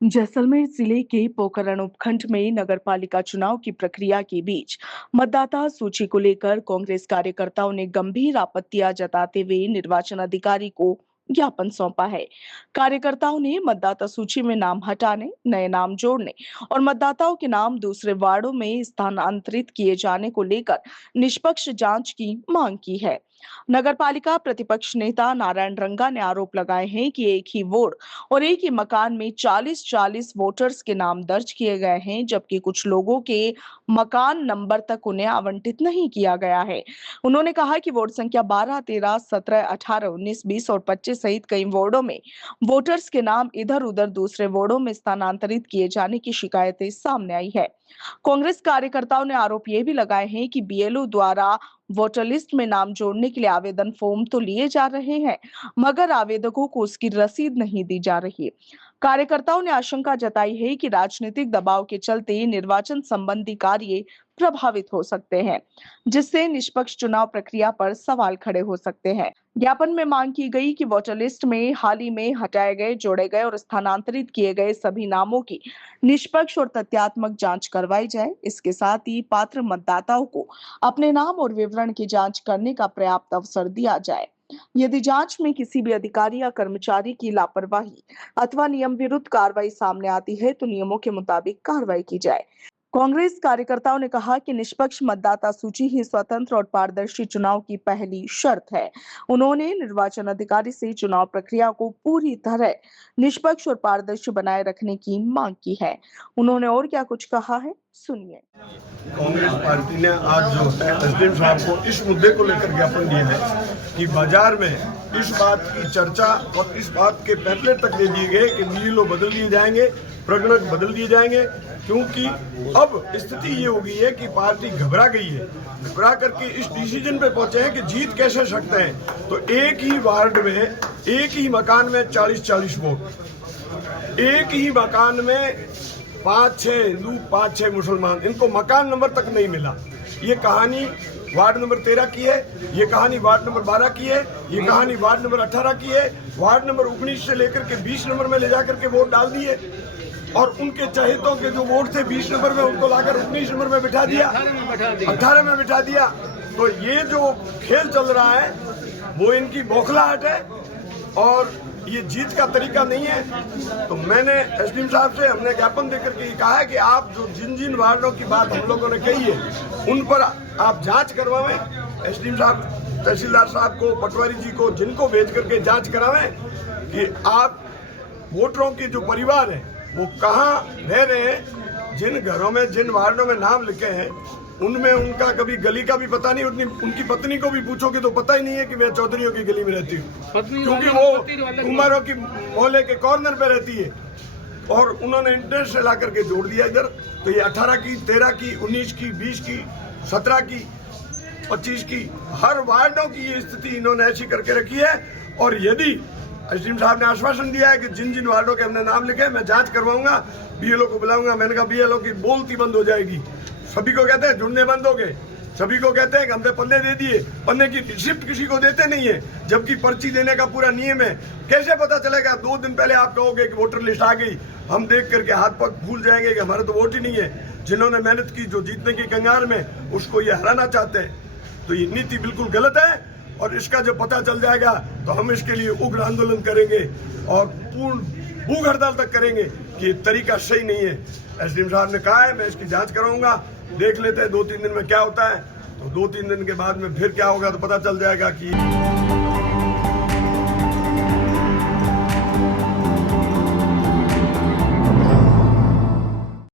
जैसलमेर जिले के पोखरण उपखंड में नगरपालिका चुनाव की प्रक्रिया के बीच मतदाता सूची को लेकर कांग्रेस कार्यकर्ताओं ने गंभीर आपत्तियां जताते हुए निर्वाचन अधिकारी को ज्ञापन सौंपा है। कार्यकर्ताओं ने मतदाता सूची में नाम हटाने, नए नाम जोड़ने और मतदाताओं के नाम दूसरे वार्डों में स्थानांतरित किए जाने को लेकर निष्पक्ष जांच की मांग की है। नगरपालिका प्रतिपक्ष नेता नारायण रंगा ने आरोप लगाए हैं कि एक ही वार्ड और एक ही मकान में 40-40 वोटर्स के नाम दर्ज किए गए हैं, जबकि कुछ लोगों के मकान नंबर तक उन्हें आवंटित नहीं किया गया है। उन्होंने कहा कि वार्ड संख्या 12, 13, 17, 18, 19, 20 और 25 सहित कई वार्डों में वोटर्स के नाम इधर-उधर दूसरे वार्डों में स्थानांतरित किए जाने की शिकायतें सामने आई है। कांग्रेस कार्यकर्ताओं ने आरोप ये भी लगाए हैं कि बीएलओ द्वारा वोटर लिस्ट में नाम जोड़ने के लिए आवेदन फॉर्म तो लिए जा रहे हैं, मगर आवेदकों को उसकी रसीद नहीं दी जा रही है। कार्यकर्ताओं ने आशंका जताई है कि राजनीतिक दबाव के चलते निर्वाचन संबंधी कार्य प्रभावित हो सकते हैं, जिससे निष्पक्ष चुनाव प्रक्रिया पर सवाल खड़े हो सकते हैं। ज्ञापन में मांग की गई कि वोटर लिस्ट में हाल ही में हटाए गए, जोड़े गए और स्थानांतरित किए गए सभी नामों की निष्पक्ष और तथ्यात्मक जांच करवाई जाए। इसके साथ ही पात्र मतदाताओं को अपने नाम और विवरण की जांच करने का पर्याप्त अवसर दिया जाए। यदि जांच में किसी भी अधिकारी या कर्मचारी की लापरवाही अथवा नियम विरुद्ध कार्रवाई सामने आती है तो नियमों के मुताबिक कार्रवाई की जाए। कांग्रेस कार्यकर्ताओं ने कहा कि निष्पक्ष मतदाता सूची ही स्वतंत्र और पारदर्शी चुनाव की पहली शर्त है। उन्होंने निर्वाचन अधिकारी से चुनाव प्रक्रिया को पूरी तरह निष्पक्ष और पारदर्शी बनाए रखने की मांग की है। उन्होंने और क्या कुछ कहा है, सुनिए। कांग्रेस पार्टी ने आज जो है एसडीएम साहब को इस मुद्दे को लेकर ज्ञापन दिया है कि बाजार में इस बात की चर्चा और इस बात के पैम्फलेट तक दे दिए गए कि बीएलओ बदल दिए जाएंगे, प्रगणक बदल दिए जाएंगे, क्योंकि अब स्थिति ये हो गई है कि पार्टी घबरा गई है। घबरा करके इस डिसीजन पे पहुंचे हैं कि जीत कैसे सकते हैं। तो एक ही वार्ड में, एक ही मकान में 40-40 वोट, एक ही मकान में 5-6 हिंदू, 5-6 मुसलमान, इनको मकान नंबर तक नहीं मिला। ये कहानी वार्ड नंबर 13 की है, ये कहानी वार्ड नंबर 12 की है, ये कहानी वार्ड नंबर 18 की है। वार्ड नंबर 19 से लेकर के 20 नंबर में ले जाकर के वोट डाल दिए और उनके चहेतों के जो वोट थे 20 नंबर में, उनको लाकर 19 नंबर में बिठा दिया, 18 में बिठा दिया। तो ये जो खेल चल रहा है वो इनकी बौखलाहट है और ये जीत का तरीका नहीं है। तो मैंने एसडीएम साहब से हमने ज्ञापन देकर के कहा है कि आप जो जिन जिन वार्डों की बात हम लोगों ने कही है उन पर आप जांच करवाएं। एसडीएम साहब, तहसीलदार साहब को, पटवारी जी को, जिनको भेज करके जांच करावें कि आप वोटरों के जो परिवार है वो कहाँ रह रहे हैं, जिन घरों में, जिन वार्डों में नाम लिखे हैं उनमें उनका कभी गली का भी पता नहीं। उनकी पत्नी को भी पूछोगे तो पता ही नहीं है कि मैं चौधरियों की गली में रहती हूँ, क्योंकि वो कुमारों की मोहल्ले के कॉर्नर पे रहती है। और उन्होंने इंटरेस्ट से ला करके जोड़ दिया इधर। तो ये 18 की, 13 की, 19 की, 20 की, 17 की, 25 की, हर वार्डों की ये स्थिति इन्होंने ऐसी करके रखी है। और यदि एसडीएम साहब ने आश्वासन दिया है कि जिन जिन वार्डों के हमने नाम लिखे मैं जांच करवाऊंगा, बीएलओ को बुलाऊंगा। मैंने कहा बीएलओ की बोलती बंद हो जाएगी। सभी को कहते हैं जुड़ने बंद हो गए, सभी को कहते हैं कि हमने पन्ने दे दिए, पन्ने की रिसिप्ट किसी को देते नहीं है, जबकि पर्ची देने का पूरा नियम है। कैसे पता चलेगा? 2 दिन पहले आप कहोगे कि वोटर लिस्ट आ गई, हम देख करके हाथ पग भूल जाएंगे कि हमारे तो वोट ही नहीं है। जिन्होंने मेहनत की, जो जीतने की कंगाल में, उसको ये हराना चाहते हैं। तो ये नीति बिल्कुल गलत है और इसका जब पता चल जाएगा तो हम इसके लिए उग्र आंदोलन करेंगे और पूर्ण भूख हड़ताल तक करेंगे कि तरीका सही नहीं है। एसडीएम साहब ने कहा है मैं इसकी जांच कराऊंगा, देख लेते हैं 2-3 दिन में क्या होता है। तो 2-3 दिन के बाद में फिर क्या होगा तो पता चल जाएगा कि